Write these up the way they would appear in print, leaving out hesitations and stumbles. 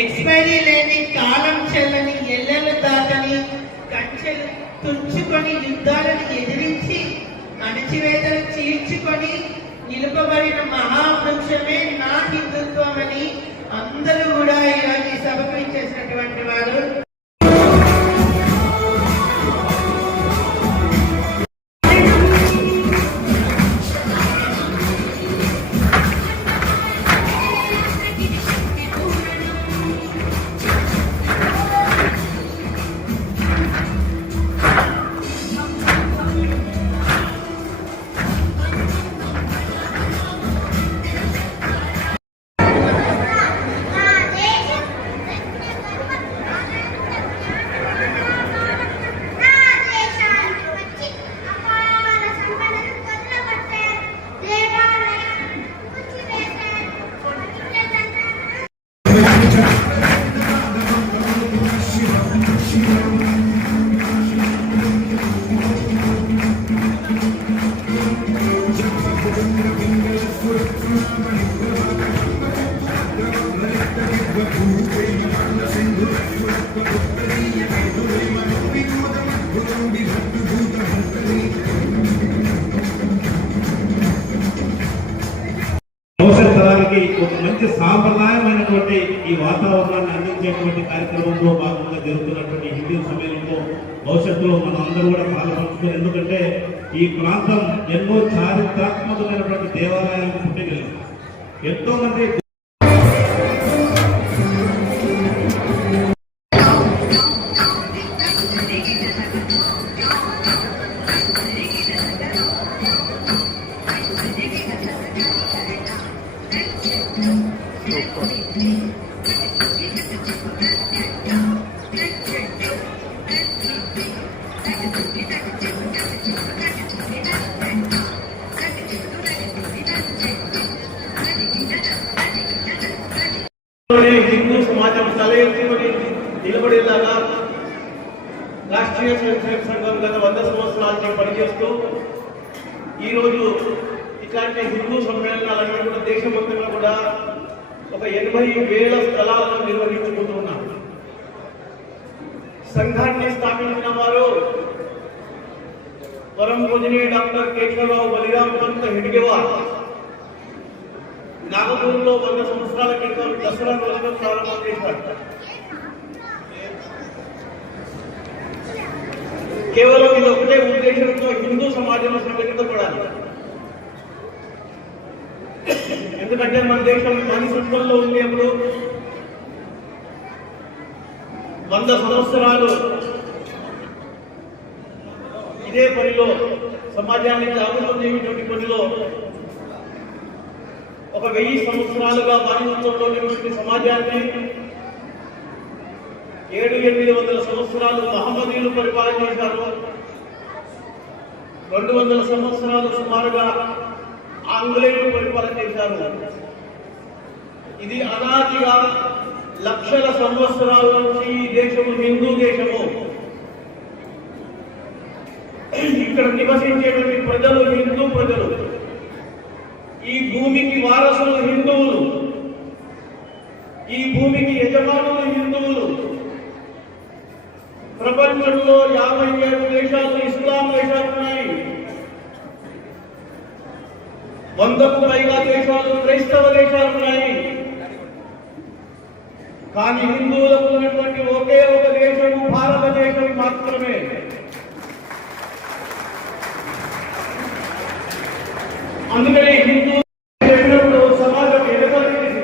Expiry లేని కాలం చెల్లని ఎల్లెలు దాటని కంచెలు తుంచుకొని యుద్ధాలను ఎదిరించి అణచివేతను చీల్చుకొని నిలుపబడిన మహావృక్షమే నా హిందుత్వం అని అందరూ కూడా ఈరోజు ఈ సభకు ఇచ్చేసినటువంటి వారు. భవిష్యత్ తరానికి ఒక మంచి సాంప్రదాయమైనటువంటి ఈ వాతావరణాన్ని అందించేటువంటి కార్యక్రమంలో భాగంగా జరుగుతున్నటువంటి హిందీ సమ్మేళనంలో భవిష్యత్తులో మనం అందరూ కూడా పాల్పంచుకోవాలి. ఎందుకంటే ఈ ప్రాంతం ఎన్నో చారిత్రాత్మకమైనటువంటి దేవాలయాలకు పుట్టినది. ఎంతో మంది హిందూ సమాజం తల ఎత్తుకొని నిలబడేలాగా రాష్ట్రీయ స్వయం సంఘం గత 100 సంవత్సరాలకి పనిచేస్తూ ఈరోజు ఇట్లాంటి హిందూ సమ్మేళనాలన్నీ కూడా దేశమంతగా కూడా ఒక 80,000 స్థలాలను నిర్వహించుకుంటున్నాం. సంఘాన్ని స్థాపించిన వారు పరమ పూజనీయ డాక్టర్ కేశవరావు బలిరామ్ పంత్ హెడ్గేవార్ నాగపూర్లో 100 సంవత్సరాల క్రితం దసరా రోజున ప్రారంభం చేశారు. కేవలం ఇది ఒకటే ఉద్దేశంతో హిందూ సమాజం సంఘటితపడాలి. ఎందుకంటే మన దేశం మానసికంలో ఉంది. అప్పుడు 100 సంవత్సరాలు ఇదే పనిలో సమాజాన్ని జాగృతం చేయటువంటి పనిలో ఒక 1000 సంవత్సరాలుగా బానిసత్వంలో ఉన్నటువంటి సమాజాన్ని 700-800 సంవత్సరాలు మహమ్మదీయులు పరిపాలన చేశారు. 200 సంవత్సరాలు సుమారుగా ఆంగ్లేయులు పరిపాలన చేశారు. ఇది అనాదిగా లక్షల సంవత్సరాల నుంచి ఈ దేశము హిందూ దేశము. ఇక్కడ నివసించేటువంటి ప్రజలు హిందూ ప్రజలు. ఈ భూమికి వారసులు హిందువులు, ఈ భూమికి యజమానులు హిందువులు. ప్రపంచంలో 57 దేశాలు ఇస్లాం దేశాలు ఉన్నాయి. 100కు పైగా దేశాలు క్రైస్తవ దేశాలు ఉన్నాయి. కానీ హిందువులకు ఉన్నటువంటి ఒకే ఒక దేశము భారతదేశం మాత్రమే. అందుకనే హిందూ చెప్పినప్పుడు సమాజం ఎదగలిగింది.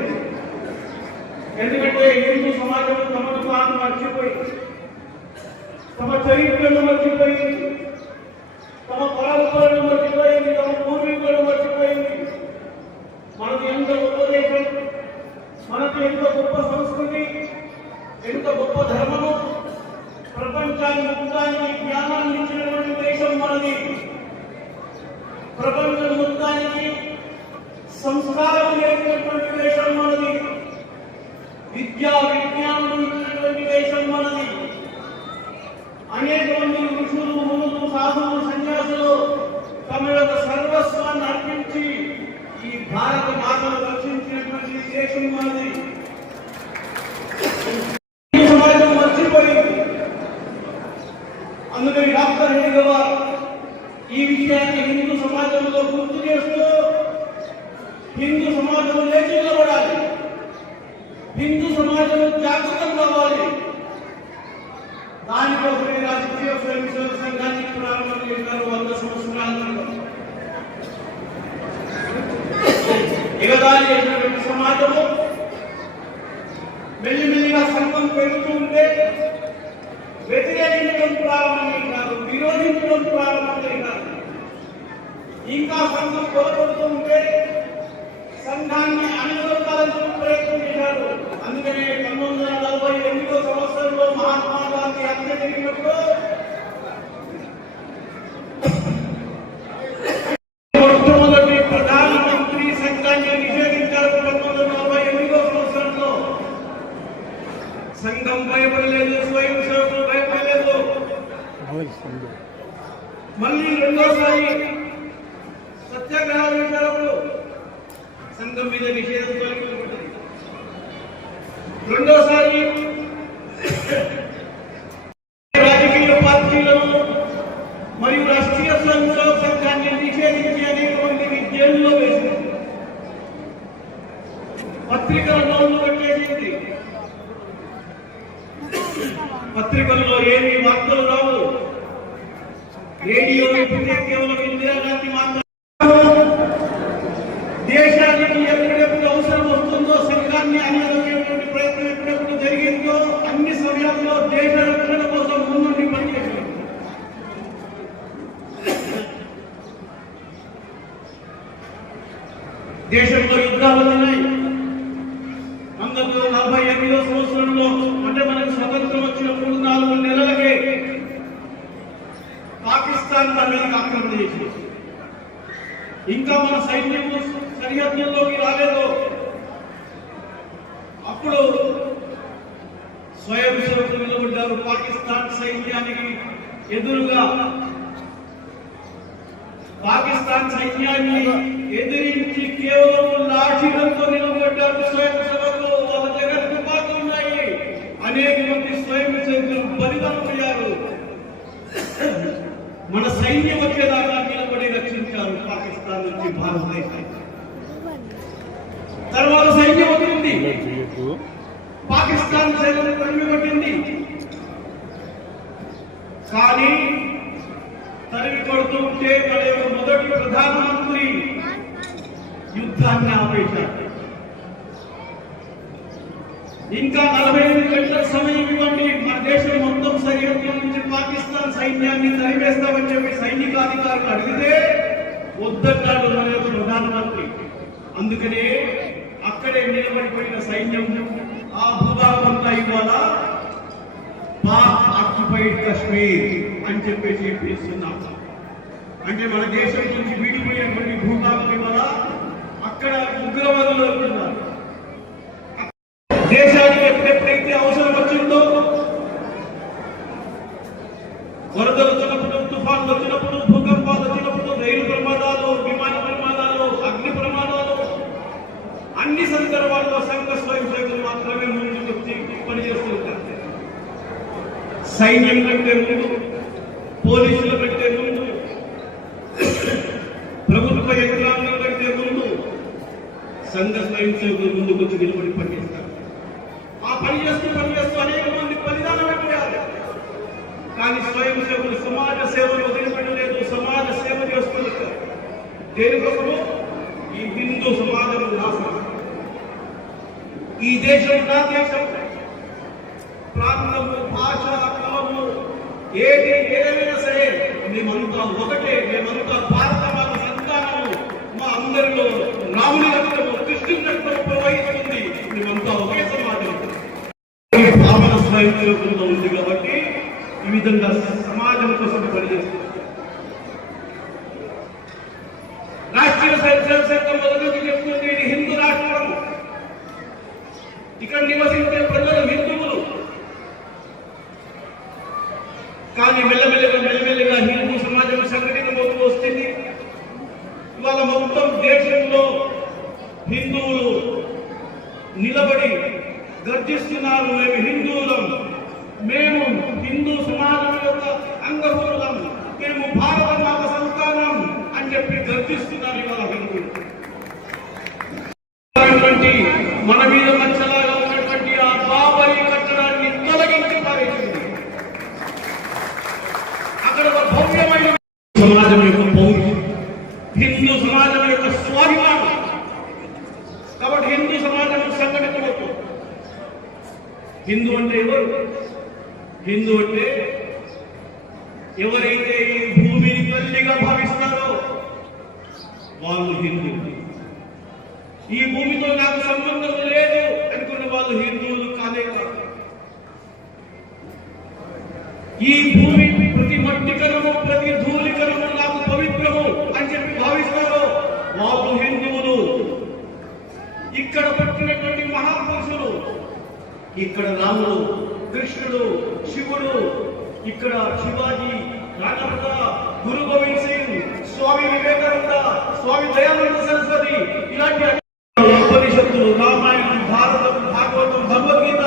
ఎందుకంటే హిందూ సమాజం తమను తాను మర్చిపోయి, తమ చరిత్రను మర్చిపోయి, తమ పరంపరను మర్చిపోయింది, తమ పూర్వీకులను మర్చిపోయింది. మనకు ఎంత గొప్ప దేశం, మనకు ఎంత గొప్ప సంస్కృతి, ఎంత గొప్ప ధర్మము, ప్రపంచాన్ని మొత్తానికి జ్ఞానాన్ని ఇచ్చినటువంటి దేశం మనది. ప్రపంచం మొత్తానికి సంస్కారం లేనటువంటి దేశం మనది. విద్యా విజ్ఞానం ఉన్నటువంటి దేశం మనది. అనేక మంది ఋషులు, మునులు, సాధువులు, సన్యాసులు తమ యొక్క సర్వస్వాన్ని అర్పించి ఈ భారత మాతను రక్షించినటువంటి దేశం మనది. హిందూ సమాజం మర్చిపోయింది. అందుకని డాక్టర్ హెడ్గేవార్ ఈ విషయాన్ని హిందూ సమాజంలో గుర్తు చేస్తూ హిందూ సమాజం లేచి నిలబడాలి, హిందూ సమాజం జాగృతం కావాలి. దానికోసమే రాజకీయ స్వయం సేవక సంఘాన్ని ప్రారంభం చేశారు 100 సంవత్సరాలలో. ఎగదాడి చేసినటువంటి సమాజము మెల్లిమెల్లిగా సంఘం పెరుగుతూ ఉంటే వ్యతిరేకించడం ప్రారంభం చేశారు, విరోధించడం ప్రారంభం చేశారు. ఇంకా సంఘం కొలబడుతూ ఉంటే సంఘాన్ని అణిగొట్టాలని ప్రయత్నం చేశారు. అందుకనే 1948 సంవత్సరంలో మహాత్మా గాంధీ హత్య జరిగినప్పుడు మొట్టమొదటి ప్రధానమంత్రి సంఘాన్ని నిషేధించారు. 1948 సంవత్సరంలో సంఘం భయపడలేదు, స్వయం సేవకులు భయపడలేదు. మళ్ళీ రెండోసారి సత్యాగ్రహాలు చేశారు. సంఘం మీద నిషేధం తొలగించబడ్డది. రెండోసారి రాజకీయ పార్టీలను మరియు రాష్ట్రీయ స్వయం సేవక సంఘాన్ని నిషేధించి అనేక మందిని జైల్లో వేసింది. పత్రికల నోళ్లు కట్టేసింది. పత్రికల్లో ఏమి వార్తలు రావు. రేడియో కేవలం ఇందిరాగాంధీ మాత్రం. దేశానికి ఎప్పుడెప్పుడు అవసరం వస్తుందో సంఘాన్ని అణిచేటువంటి ప్రయత్నం ఎప్పుడెప్పుడు జరిగిందో అన్ని సమయాల్లో దేశ రక్షణ కోసం ముందుండి పనిచేశారు. దేశంలో యుద్ధాలు ఉన్నాయి. 1948 సంవత్సరంలో అంటే మనకు స్వతంత్రం వచ్చిన 3-4 నెలలకే పాకిస్తాన్ మన మీదకి ఆక్రమణ చేసింది. ఇంకా మన సైన్యం సరిహద్దుల్లోకి రాలేదు. అప్పుడు స్వయం సేవకులు నిలబడ్డారు. పాకిస్తాన్ సైన్యానికి ఎదురుగా పాకిస్తాన్ సైన్యాన్ని ఎదిరించి కేవలం లాఠీలతో నిలబడ్డారు స్వయం సేవకులు. వాళ్ళ దగ్గర తుపాకులు ఉన్నాయి. అనేక మంది స్వయం సేవకులు బలిదానమయ్యారు. మన సైన్యం వచ్చేదాకా నిలబడి రక్షించారు పాకిస్తాన్ నుంచి భారతదేశాన్ని. తర్వాత సైన్యం వచ్చింది, పాకిస్తాన్ సైన్యం తరిమిపట్టింది. కానీ తరిమి కొడుతుంటే మన యొక్క మొదటి ప్రధానమంత్రి యుద్ధాన్ని ఆపేశారు. ఇంకా 48 గంటల సమయం ఇవ్వండి, మన దేశం మొత్తం సరిహద్దు నుంచి పాకిస్తాన్ సైన్యాన్ని తరిమేస్తామని చెప్పి సైనికాధికారులు అడిగితే వద్దన్నాడు మన యొక్క ప్రధానమంత్రి. అందుకనే అక్కడే నిలబడిపోయిన సైన్యం ఆ భూభాగం అంతా ఇవాళ పాక్ ఆక్యుపైడ్ కాశ్మీర్ అని చెప్పేసి పిలుస్తున్నాం. అంటే మన దేశం నుంచి విడిపోయినటువంటి భూభాగం ఇవాళ అక్కడ ఉగ్రవాదులు ఉంటున్నారు. దేశానికి ఎప్పుడెప్పుడైతే అవసరం వచ్చిందో, వరదలు వచ్చినప్పుడు, తుఫాన్లు వచ్చినప్పుడు, భూకంపాలు వచ్చినప్పుడు, రైలు ప్రమాదాలు, విమాన ప్రమాదాలు, అగ్ని ప్రమాదాలు, అన్ని సందర్భాల్లో సంఘ స్వయం సేవకులు మాత్రమే ముందుకు వచ్చి పనిచేస్తుంటారు. సైన్యం కంటే ముందు, పోలీసుల కంటే ముందు, ప్రభుత్వ యంత్రాంగం కంటే ముందు సంఘ స్వయం సేవకులు ముందుకు వచ్చి నిలబడి పనిచేస్తారు. ఆ పనిచేస్తూ అనేక మంది బలిదానం అయిపోయారు. కానీ స్వయం సేవకులు సమాజ సేవను వదిలిపెట్టలేదు, సమాజ సేవ చేస్తున్నారు. దేనికోసము? ఈ హిందూ సమాజం నాశనం. ఈ దేశం నా దేశం, ప్రాంతము, భాష, కులము ఏదైనా సరే మేమంతా ఒకటే, మేమంతా భారతమాత సంతానము. మా అందరిలో రాముని రక్తము, కృష్ణుని రక్తము ప్రవహిస్తుంది. మేమంతా ఒకే సమాజం. భావన స్వయం సేవకులుగా ఉంది కాబట్టి ఈ విధంగా సమాజం కోసం పనిచేస్తుంది. రాష్ట్రీయ స్వయం సేవక సంఘం మొదటి చెప్తుంది, ఇది హిందూ రాష్ట్రం. ఇక్కడ నివసించే ప్రజలు హిందువులు. కానీ మెల్లమెల్లగా హిందూ సమాజం సంఘటితమవుతూ వస్తుంది. ఇవాళ మొత్తం దేశంలో హిందువులు నిలబడి గర్జిస్తున్నారు. మేము హిందువులం, మేము హిందూ సమాజం యొక్క అంగపూర్వం, మేము భారత మాత సంతానం అని చెప్పి గర్జిస్తున్నారు ఇవాళ హిందువులు. మన మీద మచ్చలాగా ఉన్నటువంటి ఆ బాబరీ కట్టడాన్ని తొలగించి పారేసింది. అక్కడ ఒక భవ్యమైన సమాజం యొక్క పౌరుషం, హిందూ సమాజం యొక్క స్వాభిమానం. కాబట్టి హిందూ సమాజం సంఘటితమవుతుంది. హిందూ అంటే ఎవరు? హిందూ అంటే ఎవరైతే ఈ భూమిని తల్లిగా భావిస్తారో వాళ్ళు హిందువులు. ఈ భూమితో నాకు సంబంధం లేదు అనుకున్న వాళ్ళు హిందువులు కాదే కాదు. ఈ భూమి ప్రతి మట్టికరము, ప్రతి ధూళికరము నాకు పవిత్రము అని చెప్పి భావిస్తారో వాళ్ళు హిందువులు. ఇక్కడ పుట్టినటువంటి మహాపురుషులు, ఇక్కడ రాముడు, కృష్ణుడు, శివుడు, ఇక్కడ శివాజీ, రాణప్రద, గురు గోవింద్ సింగ్, స్వామి వివేకానంద, స్వామి దయానంద సరస్వతి, ఇలాంటి ఉపనిషత్తులు, రామాయణం, భారతం, భాగవతం, భగవద్గీత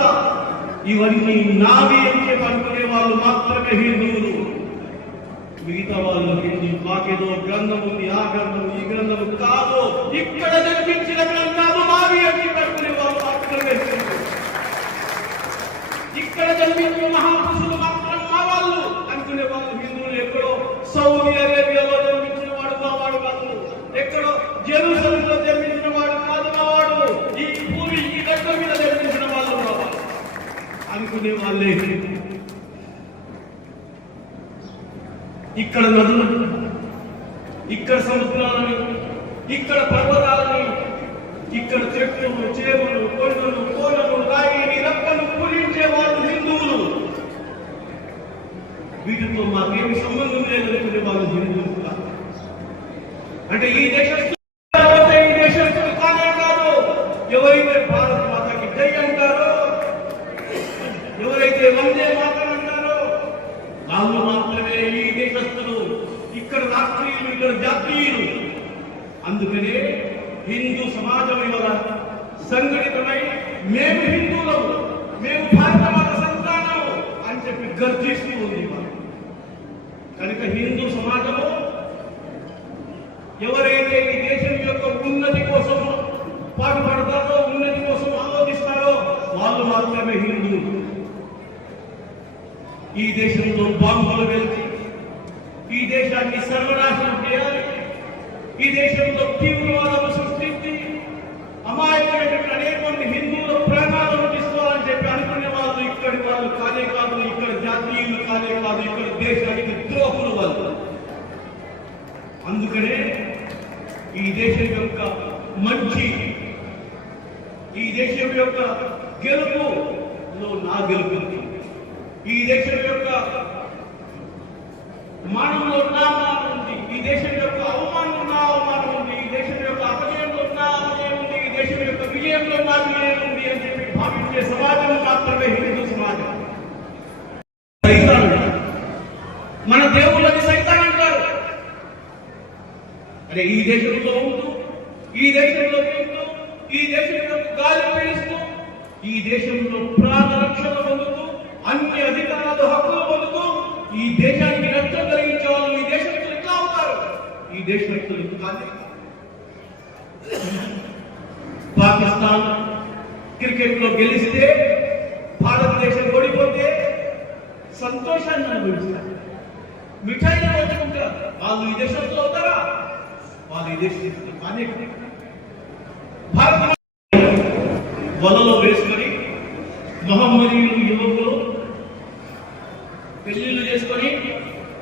ఇవన్నీ నావి అని చెప్పి అనుకునే వాళ్ళు మాత్రమే హిందువులు. మిగతా వాళ్ళు హిందూ మాకేదో గ్రంథం ఉంది, ఆ గ్రంథం, ఈ గ్రంథం కాదు, ఇక్కడ జన్మించిన గ్రంథాలు నావి అని చెప్పి అనుకునే వాళ్ళు మాత్రమే హిందువులు. ఇక్కడ జన్మించిన మహాపురుషులు మాత్రం మా వాళ్ళు అనుకునే వాళ్ళు హిందువులు. ఎక్కడో సౌదీ అరేబియాలో జన్మించిన వాడు మా వాడు కాదు, ఎక్కడో జెరూసలంలో జన్మించిన వాడు కాదు మా వాడు, ఈ భూమి ఈ గడ్డ మీద జన్మించిన వాళ్ళు మా వాళ్ళు అనుకునే వాళ్ళే. ఇక్కడ నదులను, ఇక్కడ సముద్రాలని, ఇక్కడ పర్వతాలని, ఇక్కడ చెట్లు, చేరులు, కొండలు, కోనలు, రాయిని, రప్పను పూజించే వాళ్ళు హిందువులు. వీటితో మాకేమి సంబంధం లేదు అనుకునే వాళ్ళు హిందువులు కాదు. అంటే ఈ దేశస్తులు కానే కాదు. ఎవరైతే భారత మాతకి జై అంటారో, ఎవరైతే వందే మాతరం అంటారో వాళ్ళు మాత్రమే ఈ దేశస్తులు, ఇక్కడ రాష్ట్రీయులు, ఇక్కడ జాతీయులు. అందుకనే హిందూ సమాజం ఇవాళ సంఘటితమై మేము హిందువులము, మేము భారత మాత సంతానం అని చెప్పి గర్జిస్తూ ఉంది. కనుక హిందూ సమాజము ఎవరైతే ఈ దేశం యొక్క ఉన్నతి కోసం పాటుపడతారో, ఉన్నతి కోసం ఆలోచిస్తారో వాళ్ళు మాత్రమే హిందువులు. ఈ దేశంలో బాంబులు వెళ్తే ఈ దేశాన్ని సర్వనాశనం చేయాలి, ఈ దేశంలో తీవ్రవాదం సృష్టించి అమాయకమైనటువంటి అనేక మంది హిందువుల ప్రాణాలను తీసుకోవాలని చెప్పి అనుకునే వాళ్ళు ఇక్కడి వాళ్ళు కాదే కాదు, ఇక్కడ జాతీయులు కాదే కాదు, ఇక్కడ దేశానికి ద్రోహులు వాళ్ళు. అందుకనే ఈ దేశం యొక్క మంచి, ఈ దేశం యొక్క గెలుపులో నా గెలుపు ఉంది, ఈ దేశం యొక్క మానవులో నా మానం ఉంది, ఈ దేశం యొక్క అవమానంలో నా అవమానం ఉంది, ఈ దేశం యొక్క అపజయంలో నా అపజయం ఉంది, ఈ దేశం యొక్క విజయంలో నా విజయం ఉంది అని చెప్పి భావించే సమాజం మాత్రమే హిందూ సమాజం. మన దేవుళ్ళని సైతాన్ అంటారు. అదే ఈ దేశంలో ఉంటూ, ఈ దేశంలో తింటూ, ఈ దేశంలో గాలి పీలుస్తూ, ఈ దేశంలో ప్రాణ రక్షణ పొందుతూ, అన్ని అధికారాలు, హక్కులు పొందుతూ ఈ దేశానికి నష్టం కలిగించే వాళ్ళు ఈ దేశస్తులు ఎట్లా అవుతారు? ఈ దేశస్తులు కాదు. పాకిస్తాన్ క్రికెట్ లో గెలిస్తే, భారతదేశం ఓడిపోతే సంతోషాన్ని అనుభవిస్తారు, మిఠాయిలు పంచుకుంటారు. వాళ్ళు ఈ దేశస్తులు అవుతారా? వాళ్ళు ఈ దేశస్తులు కానీ. భారత వలలో వేసుకొని మహమ్మదీయులు యువకులు పెళ్లిళ్ళు చేసుకొని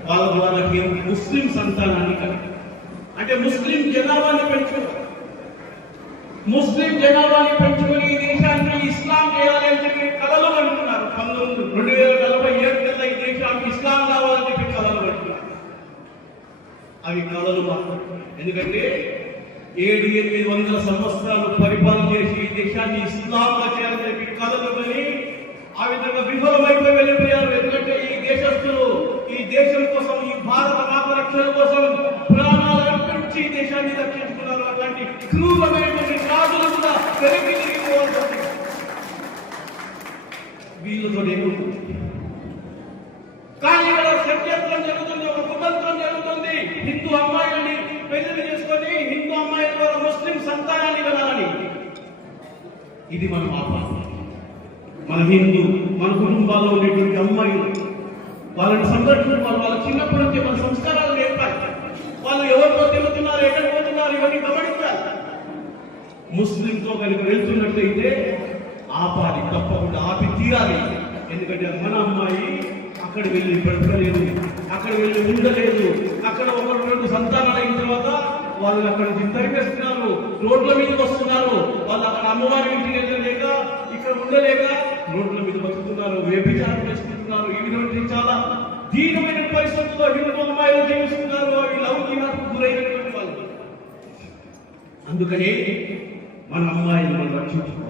వాళ్ళకి ముస్లిం సంతానాన్ని కలిగి, అంటే ముస్లిం జనాభాని పెంచుకొని ఈ దేశాన్ని ఇస్లాం చేయాలి అని చెప్పి కలలు అంటున్నారు. 2047 కల్లా ఈ దేశానికి ఇస్లాం కావాలని చెప్పి కలలు అంటున్నారు. అవి కలలు మాత్రం. ఎందుకంటే 700-800 సంవత్సరాలు పరిపాలన చేసి ఈ దేశాన్ని ఇస్లాంగా చేయాలని చెప్పి కలలు కానీ ఆ విధంగా విఫలమైపోయి వెళ్ళిపోయారు. ఎందుకంటే ఈ దేశస్తులు ఈ దేశం కోసం, ఈ భారత మాత రక్షణ కోసం ప్రాణాలు అర్పించి ఈ దేశాన్ని రక్షించుకున్నారు. అట్లాంటి క్రూరమైనటువంటి రాజులు కూడా వెనక్కి తిరిగిపోవాల్సి వీళ్ళతో ఏముంటుంది. కానీ ఇక్కడ సత్యత్వం జరుగుతుంది, ఒక కుతంత్రం జరుగుతుంది. హిందూ అమ్మాయిలని పెళ్లి చేసుకొని హిందూ అమ్మాయిల ద్వారా ముస్లిం సంతానాన్ని కనాలని. ఇది మన ఆపాలి. మన హిందూ మన కుటుంబాల్లో ఉండేటువంటి అమ్మాయిలు వాళ్ళని సంరక్షించుకోవాలి. వాళ్ళ చిన్నప్పటి నుంచి మన సంస్కారాలు నేర్పాలి. వాళ్ళు ఎవరితో తిరుగుతున్నారు, ఎక్కడ పోతున్నారు, ఇవన్నీ గమనించాలి. ముస్లింతో కనుక వెళ్తున్నట్లయితే ఆపాలి, తప్పకుండా ఆపి తీరాలి. ఎందుకంటే మన అమ్మాయి అక్కడ వెళ్ళి బ్రతకలేదు, అక్కడ వెళ్ళి ఉండలేదు. అక్కడ ఒకరు రెండు సంతానాలు అయిన తర్వాత వాళ్ళు అక్కడ తరిమేస్తున్నారు, రోడ్ల మీదకి వస్తున్నారు. వాళ్ళు అక్కడ అమ్మవారి ఇంటికి వెళ్ళలేక, ఇక్కడ ఉండలేక రోడ్ల మీద బతుకుతున్నారు, వ్యభిచారం చేసుకుంటున్నారు. ఈ విధంగా చాలా దీనమైన పరిస్థితుల్లో హిందూ అమ్మాయిలు జీవిస్తున్నారు. అవి లౌకికకు గురైనటువంటి వాళ్ళు. అందుకని మన అమ్మాయిని మనం రక్షించుకోవాలి.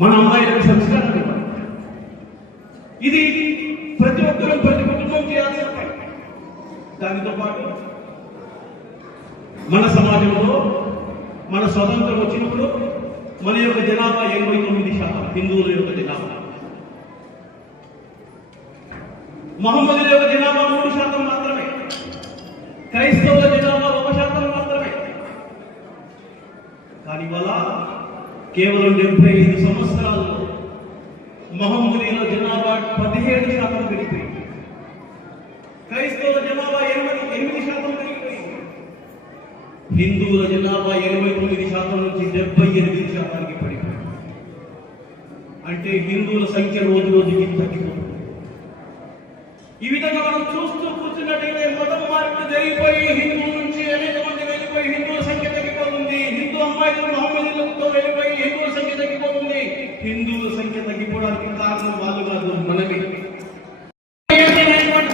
మన అమ్మాయిలకు సంస్కారం ఇవ్వాలి. ఇది ప్రతి ఒక్కరూ ప్రతి కుటుంబం చేయాల్సిన పని. దానితో పాటు మన సమాజంలో మన స్వతంత్రం వచ్చినప్పుడు మన యొక్క జనాభా 89% హిందువుల యొక్క జనాభా. మహమ్మదుల యొక్క జనాభా 3% మాత్రమే. క్రైస్తవుల జనాభా 1% మాత్రమే. కానీ ఇవాళ కేవలం 75 సంవత్సరాల్లో మహమ్మదీల జనాభా 17% పెరిగిపోయింది. క్రైస్తవుల జనాభా 8% పెరిగిపోయింది. హిందువుల జనాభా 89% నుంచి 78%కి పడిపోయింది. అంటే హిందువుల సంఖ్య రోజు రోజుకి తగ్గిపోతుంది. ఈ విధంగా మనం చూస్తూ కూర్చున్నట్టయితే మతం మార్పు జరిగిపోయి హిందువుల నుంచి అనేక మంది వెళ్ళిపోయి హిందువుల సంఖ్య తగ్గిపోతుంది. హిందూ అమ్మాయిలు మహమ్మదీలతో వెళ్ళిపోయి హిందువుల సంఖ్య తగ్గిపోతుంది. హిందువుల సంఖ్య తగ్గిపోవడానికి కారణం వాళ్ళు కాదు, మనమే.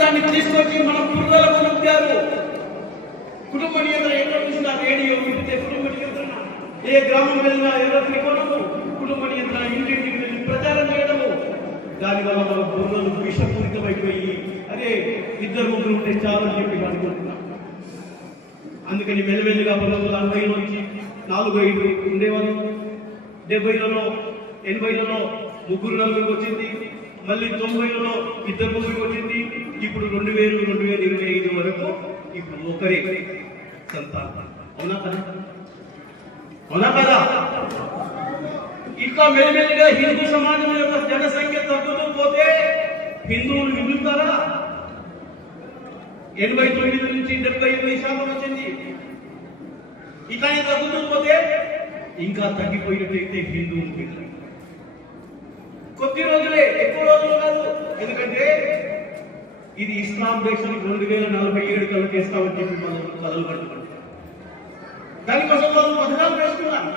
దాన్ని తీసుకొచ్చి మనం పురుగుల కొనుక్కారు. కుటుంబ నియంత్రణ ఎక్కడ చూసినా రేడియో వింటే కుటుంబ నియంత్రణ, ఏ గ్రామం వెళ్ళినా ఎవరో త్రికోణము కుటుంబ నియంత్రణ ఇంటింటికి వెళ్ళి ప్రచారం చేయడము. దానివల్ల మన బుర్రలు విషపూరితమైపోయి అదే 2-3 ఉంటే చాలు అని చెప్పి అనుకుంటున్నాం. అందుకని మెల్లమెల్లిగా 1940 నుంచి 4-5 ఉండేవాళ్ళు. 70లలో 80లలో 3-4 వచ్చింది. మళ్ళీ 90లలో 2-3 వచ్చింది. ఇప్పుడు 2025 వరకు ఇప్పుడు ఒకరే సంతానం. అవునా కదా? అవునా కదా? ఇట్లా మెల్లమెల్లిగా హిందూ సమాజం యొక్క జనసంఖ్య తగ్గుతూ పోతే హిందువులు మిగులుతారా? 89 నుంచి 78% వచ్చింది. ఇట్లానే తగ్గుతూ పోతే ఇంకా తగ్గిపోయినట్లయితే హిందువులు మిగులు. కొద్ది రోజులే, ఎక్కువ రోజులు కాదు. ఎందుకంటే ఇది ఇస్లాం దేశం 2047 కల్లా చేస్తామని చెప్పి మనం కలలు పడుతున్నాం. దానికోసం వాళ్ళు పథకాలు వేస్తున్నారు.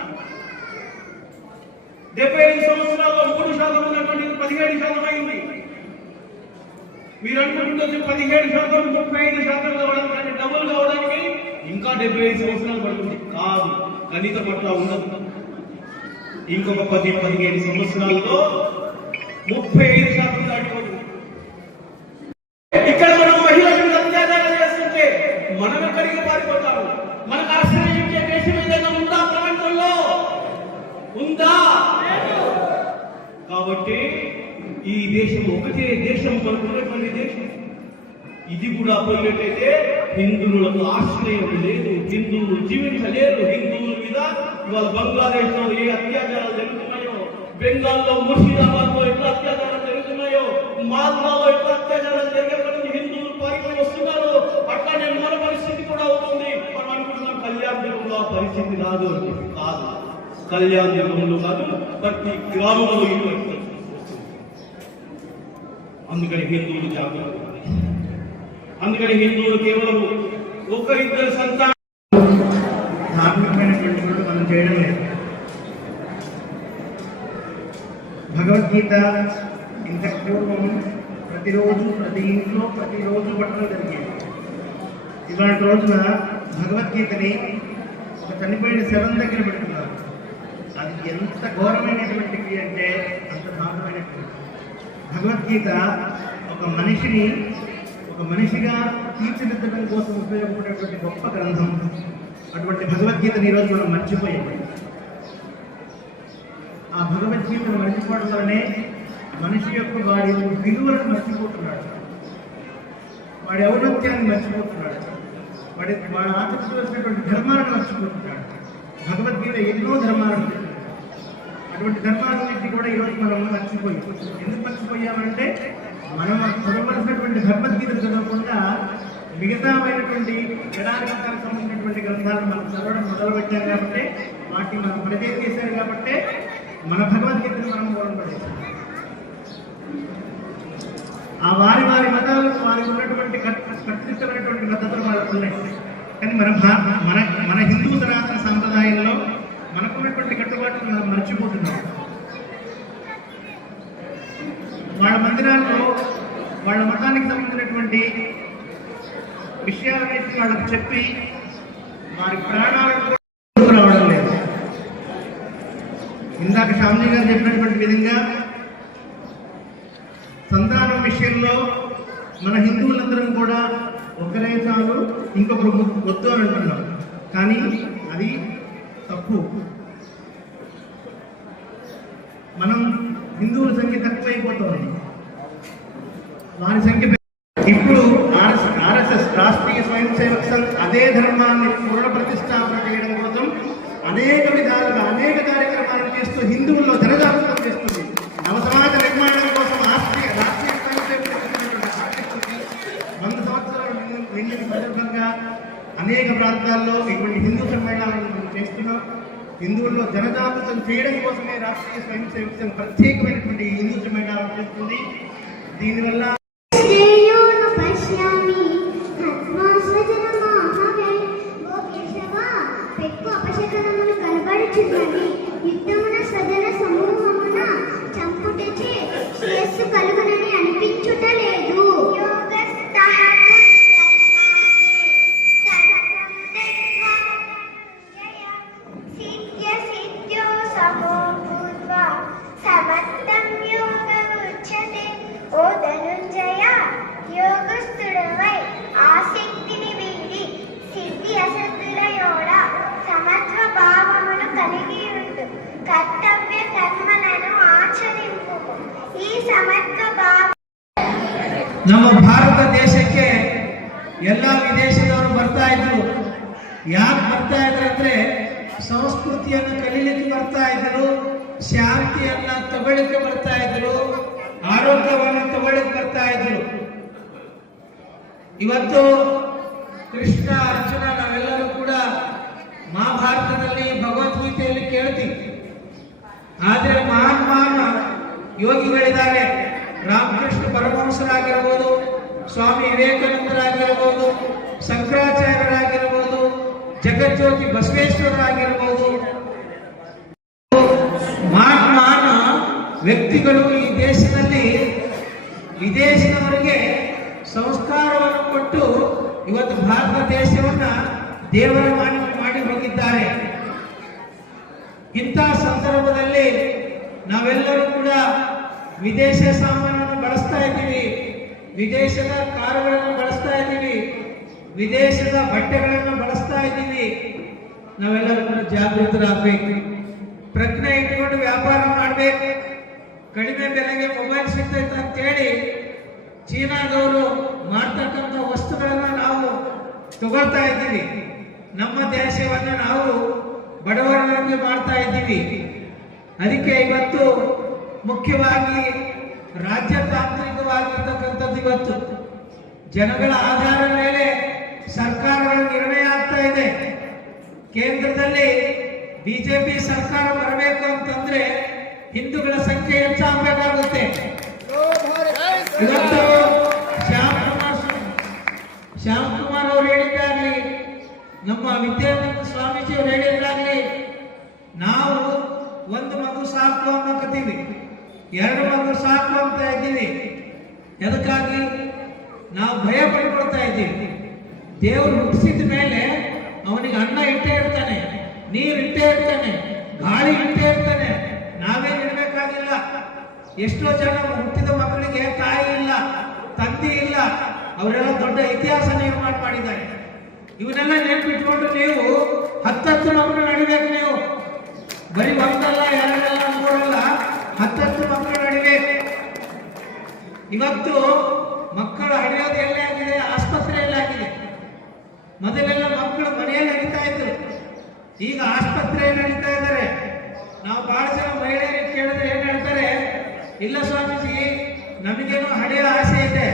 75 సంవత్సరాల్లో 3% ఉన్నటువంటి 17% అయింది. మీరు అనుకుంటుంది 17% 35% కావడానికి, డబుల్ కావడానికి ఇంకా 75 సంవత్సరాలు పడుతుంది. కాదు, గణిత పట్ల ఉండదు. ఇంకొక 10-15 సంవత్సరాల్లో 35% దాటిపోతుంది. ఇక్కడ మనం మహిళలకు అత్యాచారం చేస్తుంటే మనం ఎక్కడికి పారిపోతాము? మనకు ఆశ్రయించే దేశం ఏదైనా ఉందా? ప్రపంచంలో ఉందా? కాబట్టి ఈ దేశం ఒకటే దేశం, మనకున్నటువంటి దేశం. ఇది కూడా పోయినట్టయితే హిందువులకు ఆశ్రయం లేదు, హిందువులు జీవించలేరు. హిందువుల మీద ఇవాళ బంగ్లాదేశ్ లో ఏ అత్యాచారాలు జరుగుతున్నాయో, బెంగాల్లో ముర్షిదాబాద్ లో ఎట్లా అత్యాచారాలు జరుగుతున్నాయో, మాల్దాలో ఎట్లా అత్యాచారాలు జరిగేప్పటి హిందువులు పారిపోయి వస్తున్నారు. అట్లానే మన పరిస్థితి కూడా అవుతుంది. మనం అనుకుంటున్నాం కళ్యాణదుర్గంలో ఆ పరిస్థితి రాదు. కాదు, కళ్యాణదుర్గంలో కాదు, ప్రతి గ్రామంలో ఈ పరిస్థితి. అందుకని హిందువులు జాగ్రత్త. అందుకని హిందువులు కేవలం 1-2 సంతానం ధార్మికమైనటువంటి పనులు మనం చేయడం లేదు. భగవద్గీత ఇంతకు పూర్వం ప్రతిరోజు ప్రతి ఇంట్లో ప్రతిరోజు పట్టడం జరిగేది. ఇవాళ రోజున భగవద్గీతని ఒక చనిపోయిన శవం దగ్గర పెడుతున్నారు. అది ఎంత ఘోరమైనటువంటిది అంటే అంత దారుణమైనటువంటి. భగవద్గీత ఒక మనిషిగా తీర్చిదిద్దడం కోసం ఉపయోగపడేటువంటి గొప్ప గ్రంథం. అటువంటి భగవద్గీతని ఈరోజు మనం మర్చిపోయాం. ఆ ఆ భగవద్గీతను మర్చిపోవడంలోనే మనిషి యొక్క వాడి విలువలను మర్చిపోతున్నాడు, వాడి ఔన్నత్యాన్ని మర్చిపోతున్నాడు, వాడు ఆచరించవలసినటువంటి ధర్మాలను మర్చిపోతున్నాడు. భగవద్గీత ఎన్నో ధర్మాలను చెప్తుంది. అటువంటి ధర్మాలన్నింటినీ కూడా ఈరోజు మనం మర్చిపోయాం. ఎందుకు మర్చిపోయామంటే మనం చదవలసినటువంటి భగవద్గీత చదవకుండా మిగతామైనటువంటి వేదాంతానికి సంబంధించినటువంటి గ్రంథాలను మనం చదవడం మొదలుపెట్టాం కాబట్టి, వాటిని మనం ప్రజెంట్ చేశారు కాబట్టి మన భగవద్గీతను మనం మూలం పడేసాం. ఆ వారి వారి మతాలకు వారికి ఉన్నటువంటి కట్టుదిట్టమైనటువంటి పద్ధతులు వాళ్ళకు ఉన్నాయి. కానీ మన హిందూ సనాతన సంప్రదాయంలో మనకున్నటువంటి కట్టుబాటును మనం మర్చిపోతున్నాం. వాళ్ళ మందిరాల్లో వాళ్ళ మతానికి సంబంధించినటువంటి విషయాలన్నింటినీ వాళ్ళకు చెప్పి వారి ప్రాణాలను రావడం లేదు. ఇందాక శ్యామ్జీ గారు చెప్పినటువంటి విధంగా సంతానం విషయంలో మన హిందువులందరం కూడా ఒకరే చాలు, ఇంకొకరు వద్దు అని అంటున్నాం. కానీ అది తప్పు. మనం హిందువుల సంఖ్య తక్కువైపోతుంది, వారి సంఖ్య ఇప్పుడు ఆర్ఎస్ఎస్ రాష్ట్రీయ స్వయం సేవక్ సంఘ్ అదే ధర్మాన్ని పునఃప్రతిష్టాపన చేయడం కోసం అనేక విధాలుగా అనేక కార్యక్రమాలు చేస్తూ హిందువుల్లో జనజాగృతం చేస్తుంది. నవ సమాజ నిర్మాణం కోసం రాష్ట్రీయ స్వయం సేవక్ సంఘ్ 100 సంవత్సరాల నిండిన సందర్భంగా అనేక ప్రాంతాల్లో ఇటువంటి హిందూ సమ్మేళనాలను మనం చేస్తున్నాం. హిందువుల్లో జనజాగృతం చేయడం కోసమే రాష్ట్రీయ స్వయం సేవక్ సంఘ్ ప్రత్యేకమైనటువంటి హిందూ సమ్మేళనాలు చేస్తుంది. దీనివల్ల యుద్ధమున స్వజన సమూహమున చంపుటచే శ్రేయస్సు కలుగునని అనిపించుట లేదు. ఓ ధనుంజయ, యోగస్థుడవై ఆసక్తిని వీడి సిద్ధి అసద్ధులయోడ సమత్వ భావమును కలిగి ఉండు. ಕರ್ತವ್ಯ ಕರ್ಮಗಳನ್ನು ಆಚರಿಸು. ಈ ಸಮತ್ವ ಭಾವ ನಮ್ಮ ಭಾರತ ದೇಶಕ್ಕೆ ಎಲ್ಲ ವಿದೇಶದವರು ಬರ್ತಾ ಇದ್ರು. ಯಾಕೆ ಬರ್ತಾ ಇದ್ರು ಅಂದ್ರೆ ಸಂಸ್ಕೃತಿಯನ್ನು ಕಲೀಲಿಕ್ಕೆ ಬರ್ತಾ ಇದ್ರು, ಶಾಂತಿಯನ್ನ ತಗೊಳ್ಳಿಕ್ಕೆ ಬರ್ತಾ ಇದ್ರು, ಆರೋಗ್ಯವನ್ನು ತಗೊಳ್ಳಿಕ್ಕೆ ಬರ್ತಾ ಇದ್ರು. ಇವತ್ತು ಕೃಷ್ಣ ಅರ್ಜುನ ನಾವೆಲ್ಲರೂ ಕೂಡ ಮಹಾಭಾರತದಲ್ಲಿ ಭಗವದ್ಗೀತೆಯಲ್ಲಿ ಕೇಳ್ತೀವಿ. ಆದರೆ ಮಹಾನ್ ಯೋಗಿಗಳಿದ್ದಾರೆ. ರಾಮಕೃಷ್ಣ ಪರಮಹಂಸರಾಗಿರ್ಬೋದು, ಸ್ವಾಮಿ ವಿವೇಕಾನಂದರಾಗಿರ್ಬೋದು, ಶಂಕರಾಚಾರ್ಯರಾಗಿರ್ಬೋದು, ಜಗಜ್ಯೋತಿ ಬಸವೇಶ್ವರರಾಗಿರ್ಬೋದು, ಮಹಾನ್ ವ್ಯಕ್ತಿಗಳು ಈ ದೇಶದಲ್ಲಿ ವಿದೇಶದವರಿಗೆ ಸಂಸ್ಕಾರವನ್ನು ಕೊಟ್ಟು ಇವತ್ತು ಭಾರತ ದೇಶವನ್ನ ದೇವರ ಮಾಡಿ ಹೋಗಿದ್ದಾರೆ. ಇಂತಹ ಸಂದರ್ಭದಲ್ಲಿ ನಾವೆಲ್ಲರೂ ಕೂಡ ವಿದೇಶ ಸಾಮಾನನ್ನು ಬಳಸ್ತಾ ಇದ್ದೀವಿ, ವಿದೇಶದ ಕಾರುಗಳನ್ನು ಬಳಸ್ತಾ ಇದ್ದೀವಿ, ವಿದೇಶದ ಬಟ್ಟೆಗಳನ್ನು ಬಳಸ್ತಾ ಇದ್ದೀವಿ. ನಾವೆಲ್ಲರೂ ಕೂಡ ಜಾಗೃತರಾಗಬೇಕು, ಪ್ರಜ್ಞೆ ಇಟ್ಟುಕೊಂಡು ವ್ಯಾಪಾರ ಮಾಡಬೇಕು. ಕಡಿಮೆ ಬೆಲೆಗೆ ಮೊಬೈಲ್ ಸಿಗ್ತೈತೆ ಅಂತೇಳಿ ಚೀನಾದವರು ಮಾಡ್ತಕ್ಕಂಥ ವಸ್ತುಗಳನ್ನು ನಾವು ತಗೊಳ್ತಾ ಇದ್ದೀವಿ. ನಮ್ಮ ದೇಶವನ್ನು ನಾವು ಬಡವರಿಗೆ ಮಾಡ್ತಾ ಇದ್ದೀವಿ. ಅದಕ್ಕೆ ಇವತ್ತು ಮುಖ್ಯವಾಗಿ ರಾಜ್ಯತಾಂತ್ರಿಕವಾಗಿರ್ತಕ್ಕಂಥದ್ದು ಇವತ್ತು ಜನಗಳ ಆಧಾರದ ಮೇಲೆ ಸರ್ಕಾರಗಳ ನಿರ್ಣಯ ಆಗ್ತಾ ಇದೆ. ಕೇಂದ್ರದಲ್ಲಿ ಬಿಜೆಪಿ ಸರ್ಕಾರ ಬರಬೇಕು ಅಂತಂದ್ರೆ ಹಿಂದೂಗಳ ಸಂಖ್ಯೆ ಹೆಚ್ಚಾಗಬೇಕಾಗುತ್ತೆ. ಇವತ್ತು ಶ್ಯಾಮ್ ಕುಮಾರ್ ಅವರು ಹೇಳಿದ್ದಾಗಲಿ, ನಮ್ಮ ವಿದ್ಯಾನಂದ ಸ್ವಾಮೀಜಿ ಅವರು ಹೇಳಿದ್ದಾಗಲಿ, ನಾವು ಒಂದು ಮಗು ಸಾಕು ಅನ್ನಕತ್ತೀವಿ, 2 ಮಗು ಸಾಕು ಅಂತ ಇದ್ದೀವಿ. ಎದಕ್ಕಾಗಿ? ನಾವು ಭಯ ಪಡ್ಕೊಳ್ತಾ ಇದ್ದೀವಿ. ದೇವರು ಹುಟ್ಟಿಸಿದ ಮೇಲೆ ಅವನಿಗೆ ಅನ್ನ ಇಟ್ಟೇ ಇರ್ತಾನೆ, ನೀರು ಇಟ್ಟೇ ಇರ್ತಾನೆ, ಗಾಳಿ ಇಟ್ಟೇ ಇರ್ತಾನೆ. ನಾವೇನು ಇಡಬೇಕಾಗಿಲ್ಲ. ಎಷ್ಟೋ ಜನ ಹುಟ್ಟಿದ ಮಕ್ಕಳಿಗೆ ತಾಯಿ ಇಲ್ಲ, ತಂದೆ ಇಲ್ಲ, ಅವರೆಲ್ಲ ದೊಡ್ಡ ಇತಿಹಾಸ ನಿರ್ಮಾಣ ಮಾಡಿದ್ದಾರೆ. ಇವನ್ನೆಲ್ಲ ನೆನ್ಪಿಟ್ಕೊಂಡು ನೀವು 10 ಮಕ್ಕಳು ನಡಿಬೇಕು. ನೀವು ಬರೀ ಒಂದಲ್ಲ, 2 ಅಲ್ಲ, 3 ಅಲ್ಲ, 10 ಮಕ್ಕಳು ನಡಿಬೇಕು. ಇವತ್ತು ಮಕ್ಕಳು ಹಡಿಯೋದು ಎಲ್ಲೇ ಆಗಿದೆ, ಆಸ್ಪತ್ರೆಯಲ್ಲಿ ಆಗಿದೆ. ಮೊದಲೆಲ್ಲ ಮಕ್ಕಳು ಮನೆಯಲ್ಲಿ ನಡೀತಾ ಇದ್ರು, ಈಗ ಆಸ್ಪತ್ರೆಯಲ್ಲಿ ನಡೀತಾ ಇದ್ದಾರೆ. ನಾವು ಬಹಳ ಜನ ಮಹಿಳೆಯರಿಗೆ ಕೇಳಿದ್ರೆ ಏನ್ ಹೇಳ್ತಾರೆ, ಇಲ್ಲ ಸ್ವಾಮೀಜಿ ನಮಗೇನೋ ಹಳೆಯ ಆಸೆ ಇದೆ,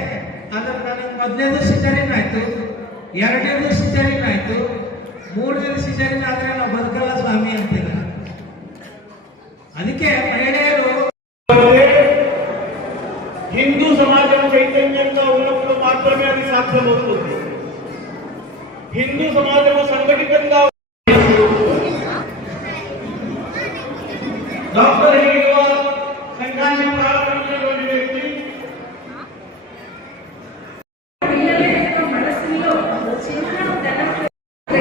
ಆದ್ರೆ ನನಗೆ ಮೊದಲನೇದು ಸಿಜರಿನ್ ಆಯ್ತು, ಎರಡನೇದು ಸಿಜರಿನ್ ಆಯ್ತು, ಮೂರನೇದು ಸಿಜರಿನ್ ಆದ್ರೆ ನಾವು ಬದುಕಲ್ಲ ಸ್ವಾಮಿ ಅಂತಿಲ್ಲ. ಅದಕ್ಕೆ ಮಹಿಳೆಯರು హిందూ సమాజం చైతన్యంగా ఉన్నప్పుడు మాత్రమే అది సాధ్యమవుతుంది. హిందూ సమాజం సంఘటితంగా డాక్టర్ హేగ్వాల్ సంఘాన్ని ప్రారంభించినటువంటి వ్యక్తి పిల్లల యొక్క మనసులో చిన్నతనం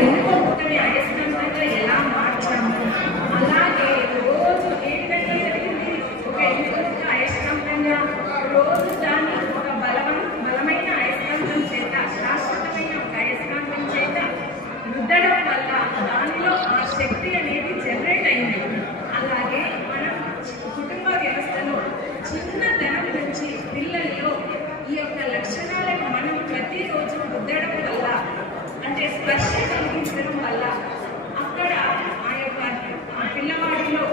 ఇంకో ఒకటి అయస్కాంతంగా ఎలా మార్చాము, అలాగే రోజు ఏ విధంగా జరిగింది, ఒక ఇంకొక అయస్కాంతంగా రోజు దాన్ని ఒక బలమైన అయస్కాంతం చేత, శాశ్వతమైన ఒక అయస్కాంతం చేత రుద్దడం వల్ల దానిలో ఆ శక్తి అనేది జనరేట్ అయింది. అలాగే మనం కుటుంబ వ్యవస్థలో చిన్నతనం నుంచి పిల్లల్లో ఈ యొక్క లక్షణాలను మనం ప్రతిరోజు రుద్దడం వల్ల, అంటే స్పర్శ కలిగించడం వల్ల అక్కడ ఆ పిల్లవాడిలో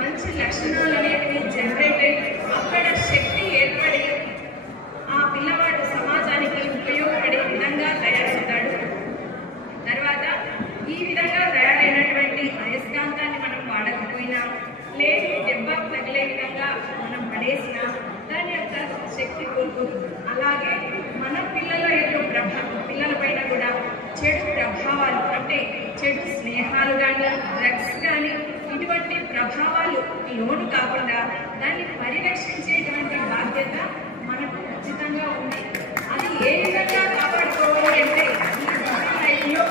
మంచి లక్షణాలు అనేవి జనరేట్ అయ్యి అక్కడ శక్తి ఏర్పడి ఆ పిల్లవాడు సమాజానికి ఉపయోగపడే విధంగా తయారవుతాడు. తర్వాత ఈ విధంగా తయారైనటువంటి అయస్కాంతాన్ని మనం వాడకపోయినా, లేదు దెబ్బ తగిలే విధంగా మనం పడేసినా దాని యొక్క శక్తి కోల్పోతుంది. అలాగే మన పిల్లల పైన కూడా చెడు ప్రభావాలు, అంటే చెడు స్నేహాలు కానీ, డ్రగ్స్ కానీ, ఇటువంటి ప్రభావాలు లోను కాకుండా దాన్ని పరిరక్షించేటువంటి బాధ్యత మనకు ఖచ్చితంగా ఉంది. అది ఏ విధంగా కాపాడుకోవాలి అంటే, ఈ లైఫ్లో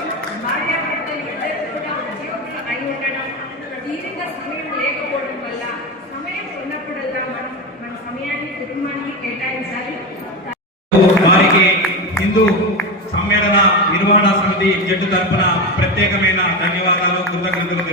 భార్యాభర్తలు ఇద్దరు కూడా ఉద్యోగులు అయి ఉండడం, తీరిక సమయం లేకపోవడం వల్ల సమయం ఉన్నప్పుడల్లా మనం మన సమయాన్ని కుటుంబానికి కేటాయించాలి. వారికి హిందూ సమ్మేళన నిర్వహణ సమితి జట్టు తరఫున ప్రత్యేకమైన ధన్యవాదాలు, కృతజ్ఞతలు